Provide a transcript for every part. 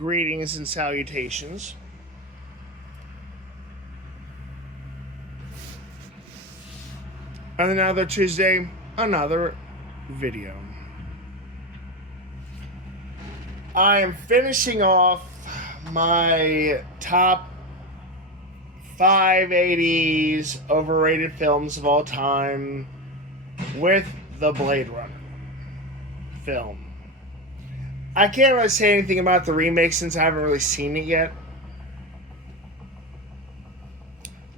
Greetings and salutations. On another Tuesday, another video. I am finishing off my top 580s overrated films of all time with the Blade Runner film. I can't really say anything about the remake since I haven't really seen it yet.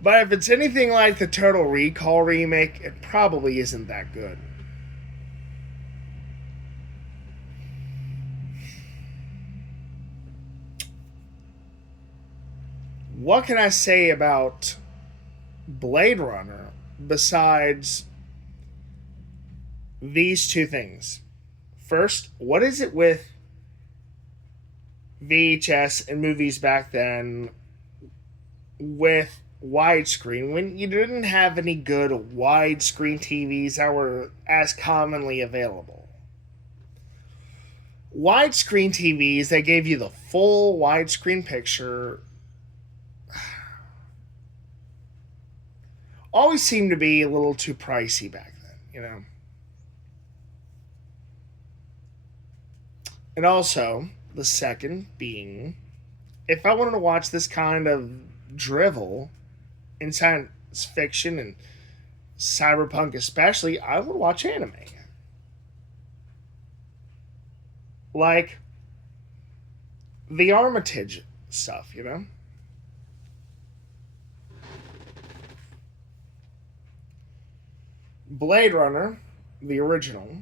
But if it's anything like the Total Recall remake, it probably isn't that good. What can I say about Blade Runner besides these two things? First, what is it with VHS and movies back then with widescreen when you didn't have any good widescreen TVs that were as commonly available? Widescreen TVs that gave you the full widescreen picture always seemed to be a little too pricey back then. And also, the second being, if I wanted to watch this kind of drivel in science fiction and cyberpunk especially, I would watch anime. Like the Armitage stuff. Blade Runner, the original,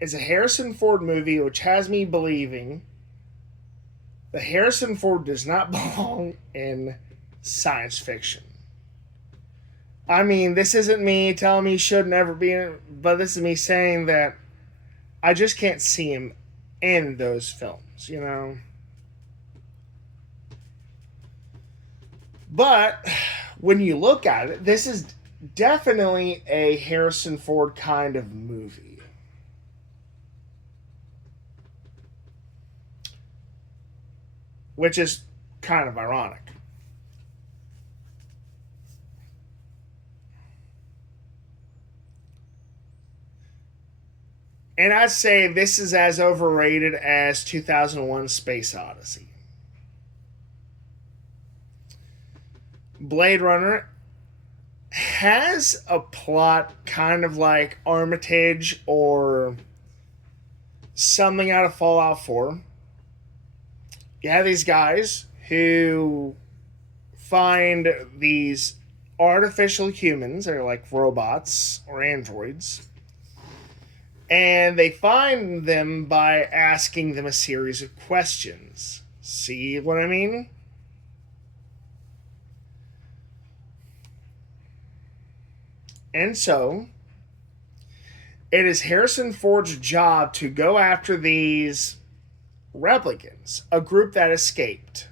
is a Harrison Ford movie which has me believing that Harrison Ford does not belong in science fiction. I mean, this isn't me telling me he should never be in it, but this is me saying that I just can't see him in those films. But when you look at it, this is definitely a Harrison Ford kind of movie. Which is kind of ironic. And I'd say this is as overrated as 2001 Space Odyssey. Blade Runner has a plot kind of like Armitage or something out of Fallout 4. You have these guys who find these artificial humans, they're like robots or androids, and they find them by asking them a series of questions. See what I mean? And so, it is Harrison Ford's job to go after these replicants, a group that escaped.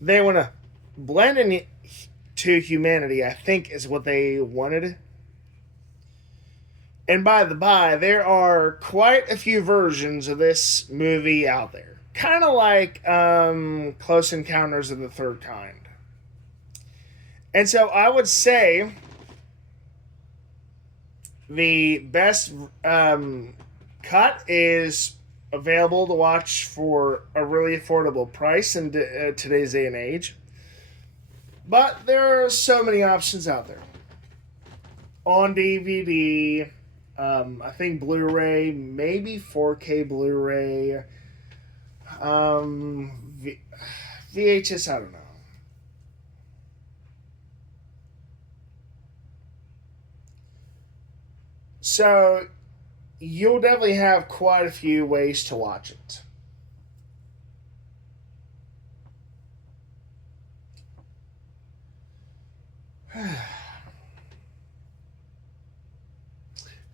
They want to blend into humanity, I think is what they wanted. And by the by, there are quite a few versions of this movie out there. Kind of like Close Encounters of the Third Kind. And so I would say the best cut is available to watch for a really affordable price in today's day and age. But there are so many options out there. On DVD, I think Blu-ray, maybe 4K Blu-ray, VHS, I don't know. So you'll definitely have quite a few ways to watch it.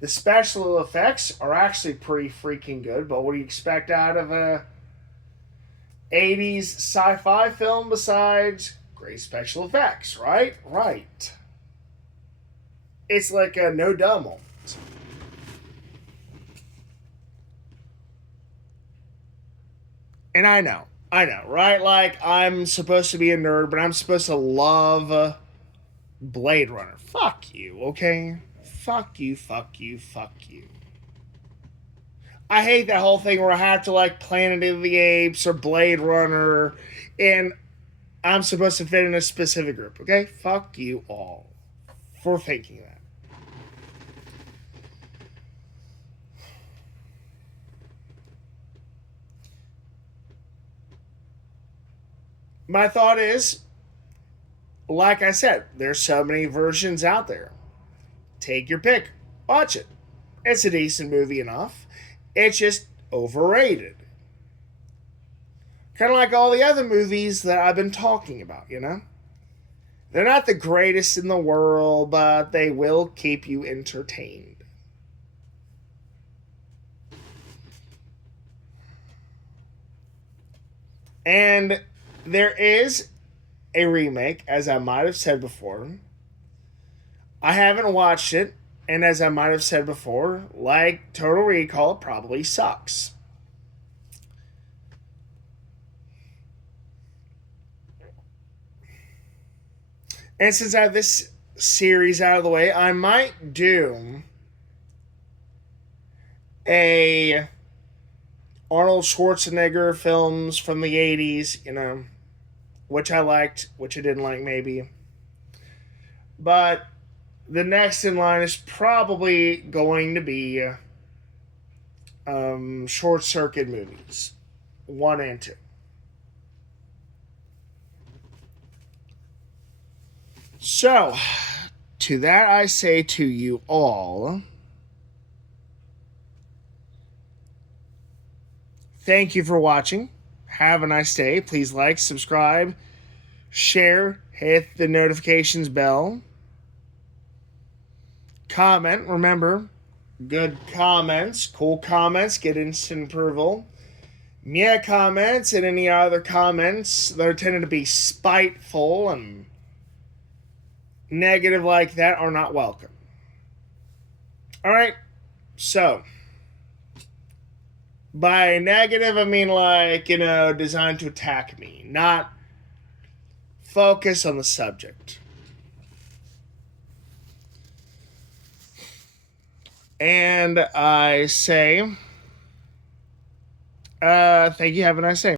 The special effects are actually pretty freaking good, but what do you expect out of a 80s sci-fi film besides great special effects, right? Right. It's like a no duh moment. And I know, right? Like, I'm supposed to be a nerd, but I'm supposed to love Blade Runner. Fuck you, okay? Fuck you, fuck you, fuck you. I hate that whole thing where I have to like Planet of the Apes or Blade Runner, and I'm supposed to fit in a specific group, okay? Fuck you all for thinking that. My thought is, like I said, there's so many versions out there. Take your pick. Watch it. It's a decent movie enough. It's just overrated. Kind of like all the other movies that I've been talking about, you know? They're not the greatest in the world, but they will keep you entertained. And there is a remake, as I might have said before. I haven't watched it, and as I might have said before, like Total Recall, it probably sucks. And since I have this series out of the way, I might do a Arnold Schwarzenegger films from the 80s, you know, which I liked, which I didn't like maybe. But the next in line is probably going to be Short Circuit movies, 1 and 2. So, to that I say to you all, thank you for watching. Have a nice day. Please like, subscribe, share, hit the notifications bell. Comment. Remember, good comments, cool comments get instant approval. Meh comments and any other comments that are tended to be spiteful and negative like that are not welcome. All right. So, by negative, I mean like, you know, designed to attack me, not focus on the subject. And I say, thank you. Have a nice day.